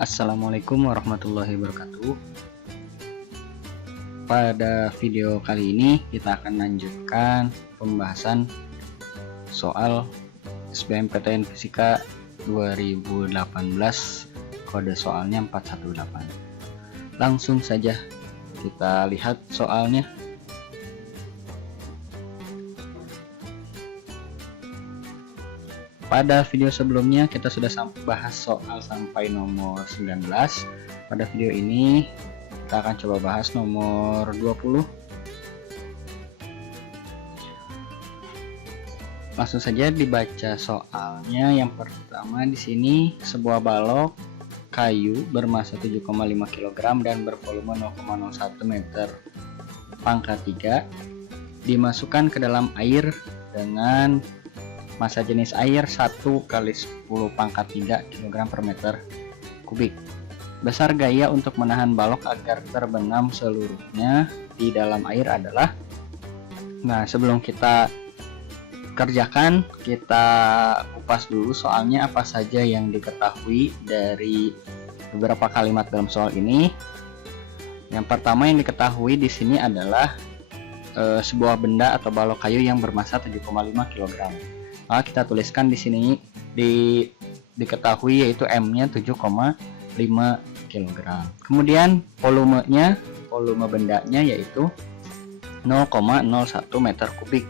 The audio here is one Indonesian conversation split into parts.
Assalamualaikum warahmatullahi wabarakatuh. Pada video kali ini kita akan lanjutkan pembahasan soal SBMPTN Fisika 2018, kode soalnya 418. Langsung saja kita lihat soalnya. Pada video sebelumnya kita sudah bahas soal sampai nomor 19. Pada video ini kita akan coba bahas nomor 20. Langsung saja dibaca soalnya. Yang pertama di sini sebuah balok kayu bermasa 7,5 kg dan bervolume 0,01 meter pangkat 3 dimasukkan ke dalam air dengan massa jenis air 1 kali 10 pangkat 3 kg per meter kubik. Besar gaya untuk menahan balok agar terbenam seluruhnya di dalam air adalah. Nah, sebelum kita kerjakan, kita kupas dulu soalnya apa saja yang diketahui dari beberapa kalimat dalam soal ini. Yang pertama yang diketahui di sini adalah sebuah benda atau balok kayu yang bermassa 7,5 kg. Nah, kita tuliskan di sini diketahui yaitu M-nya 7,5 kg. Kemudian volume bendanya yaitu 0,01 meter kubik.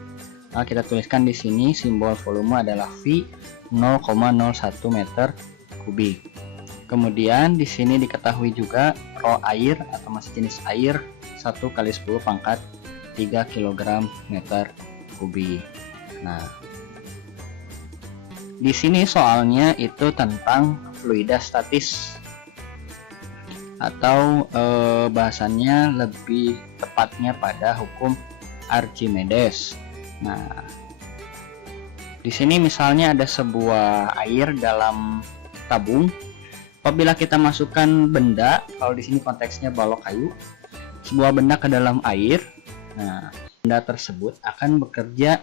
Nah, kita tuliskan di sini simbol volume adalah V, 0,01 meter kubik. Kemudian di sini diketahui juga rho air atau massa jenis air 1 kali 10 pangkat 3 kg meter kubik. Nah, di sini soalnya itu tentang fluida statis atau bahasannya lebih tepatnya pada hukum Archimedes. Nah, di sini misalnya ada sebuah air dalam tabung. Apabila kita masukkan benda, kalau di sini konteksnya balok kayu, sebuah benda ke dalam air, nah, benda tersebut akan bekerja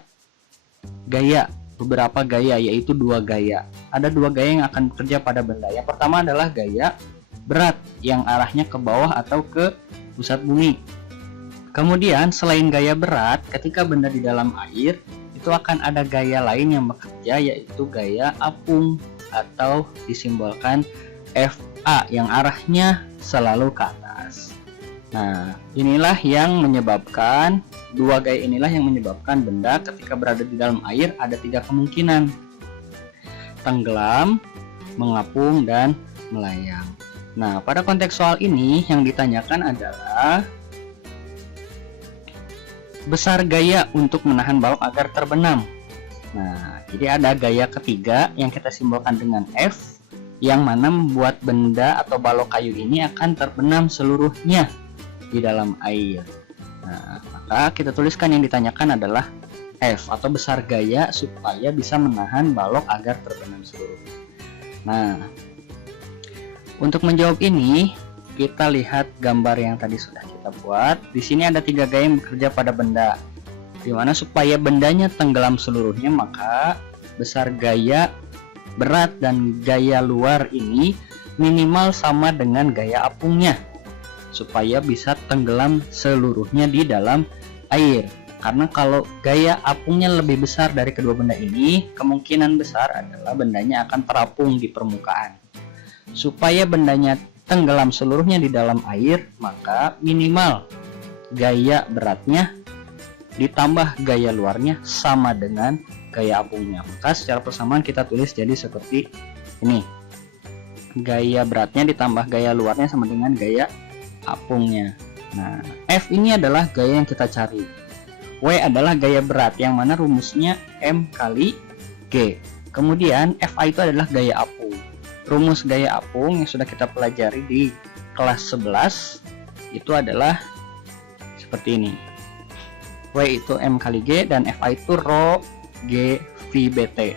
beberapa gaya, yaitu 2 gaya. Ada 2 gaya yang akan bekerja pada benda. Yang pertama adalah gaya berat yang arahnya ke bawah atau ke pusat bumi. Kemudian selain gaya berat, ketika benda di dalam air itu akan ada gaya lain yang bekerja, yaitu gaya apung atau disimbolkan FA yang arahnya selalu ke atas. Nah, inilah yang menyebabkan 2 gaya inilah yang menyebabkan benda ketika berada di dalam air ada 3 kemungkinan: tenggelam, mengapung, dan melayang. Nah, pada konteks soal ini yang ditanyakan adalah besar gaya untuk menahan balok agar terbenam. Nah, jadi ada gaya ketiga yang kita simbolkan dengan F, yang mana membuat benda atau balok kayu ini akan terbenam seluruhnya di dalam air. Nah, maka kita tuliskan yang ditanyakan adalah F atau besar gaya supaya bisa menahan balok agar terbenam seluruhnya. Nah, untuk menjawab ini kita lihat gambar yang tadi sudah kita buat. Di sini ada 3 gaya yang bekerja pada benda, dimana supaya bendanya tenggelam seluruhnya maka besar gaya berat dan gaya luar ini minimal sama dengan gaya apungnya supaya bisa tenggelam seluruhnya di dalam air. Karena kalau gaya apungnya lebih besar dari kedua benda ini, kemungkinan besar adalah bendanya akan terapung di permukaan. Supaya bendanya tenggelam seluruhnya di dalam air, maka minimal gaya beratnya ditambah gaya luarnya sama dengan gaya apungnya. Maka secara persamaan kita tulis jadi seperti ini. Gaya beratnya ditambah gaya luarnya sama dengan gaya apungnya. Nah, F ini adalah gaya yang kita cari. W adalah gaya berat yang mana rumusnya M kali G. Kemudian FA itu adalah gaya apung. Rumus gaya apung yang sudah kita pelajari di kelas 11 itu adalah seperti ini. W itu M kali G dan FA itu rho G V BT.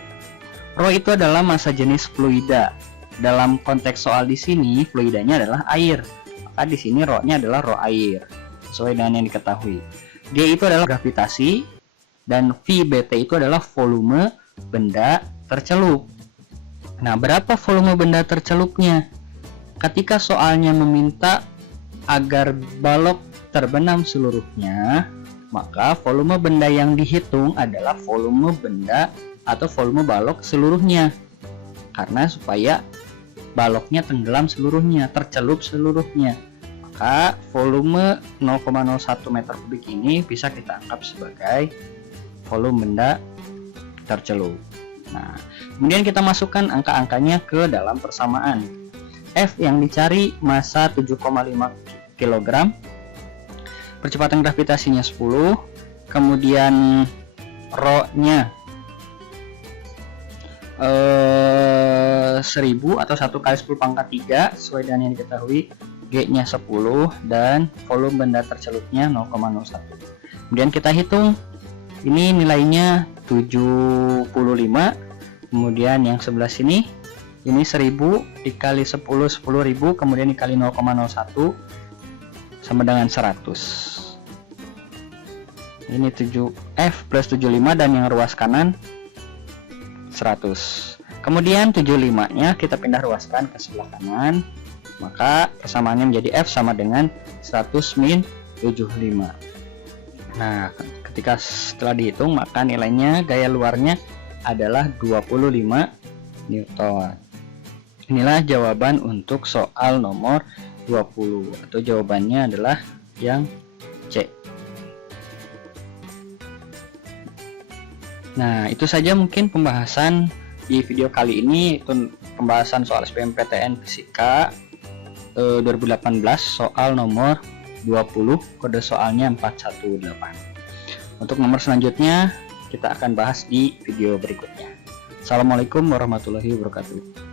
Rho itu adalah massa jenis fluida. Dalam konteks soal di sini fluidanya adalah air. Maka di sini rho-nya adalah rho air sesuai dengan yang diketahui. G itu adalah gravitasi dan VBT itu adalah volume benda tercelup. Nah, berapa volume benda tercelupnya? ketika soalnya meminta agar balok terbenam seluruhnya, maka volume benda yang dihitung adalah volume benda atau volume balok seluruhnya. Karena supaya baloknya tenggelam seluruhnya, tercelup seluruhnya, maka volume 0,01 meter kubik ini bisa kita anggap sebagai volume benda tercelup. Nah, kemudian kita masukkan angka-angkanya ke dalam persamaan. F yang dicari massa 7,5 kg, percepatan gravitasinya 10, kemudian ρ-nya 1000 atau 1 kali 10 pangkat 3 sesuai dengan yang diketahui, G-nya 10, dan volume benda tercelupnya 0,01. Kemudian kita hitung, ini nilainya 75, kemudian yang sebelah sini ini 1000 dikali 10, 10.000, kemudian dikali 0,01 sama dengan 100. Ini 7F plus 75 dan yang ruas kanan 100. Kemudian 75 nya kita pindah ruaskan ke sebelah kanan, maka persamaannya menjadi F sama dengan 100 min 75. Nah, ketika setelah dihitung maka nilainya gaya luarnya adalah 25 Newton. Inilah jawaban untuk soal nomor 20, atau jawabannya adalah yang C. Nah, itu saja mungkin pembahasan di video kali ini, itu pembahasan soal SBMPTN Fisika 2018 soal nomor 20, kode soalnya 418. Untuk nomor selanjutnya kita akan bahas di video berikutnya. Assalamualaikum warahmatullahi wabarakatuh.